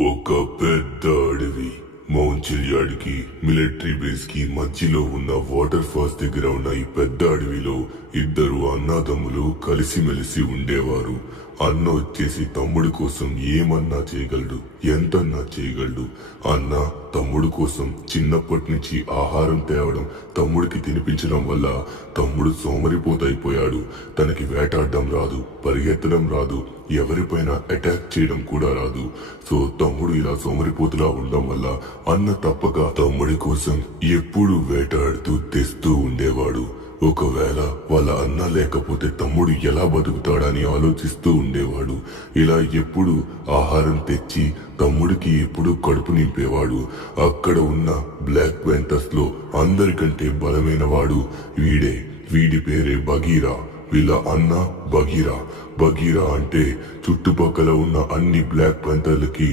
ఒక పెద్ద అడవి మౌంచిలియాడ్కి మిలిటరీ బేస్ కి మధ్యలో ఉన్న వాటర్ ఫాల్స్ దగ్గర ఉన్న ఈ పెద్ద అడవిలో ఇద్దరు అన్నదమ్ములు కలిసిమెలిసి ఉండేవారు. అన్న వచ్చేసి తమ్ముడి కోసం ఏమన్నా చేయగలడు, ఎంతన్నా చేయగలడు. అన్న తమ్ముడు కోసం చిన్నప్పటి నుంచి ఆహారం తేవడం, తమ్ముడికి తినిపించడం వల్ల తమ్ముడు సోమరిపోతైపోయాడు. తనకి వేటాడడం రాదు, పరిగెత్తడం రాదు, ఎవరిపైన అటాక్ చేయడం కూడా రాదు. సో తమ్ముడు ఇలా సోమరిపోతులా ఉండడం వల్ల అన్న తప్పక తమ్ముడి కోసం ఎప్పుడూ వేటాడుతూ తెస్తూ ఉండేవాడు. ఒకవేళ వాళ్ళ అన్న లేకపోతే తమ్ముడు ఎలా బతుకుతాడని ఆలోచిస్తూ ఉండేవాడు. ఇలా ఎప్పుడు ఆహారం తెచ్చి తమ్ముడికి ఎప్పుడు కడుపు నింపేవాడు. అక్కడ ఉన్న బ్లాక్ ప్యాంథర్స్ లో అందరికంటే బలమైన వాడు వీడే. వీడి పేరే బగీరా. వీళ్ళ అన్న బగీరా. బగీరా అంటే చుట్టుపక్కల ఉన్న అన్ని బ్లాక్ ప్యాంథర్లకి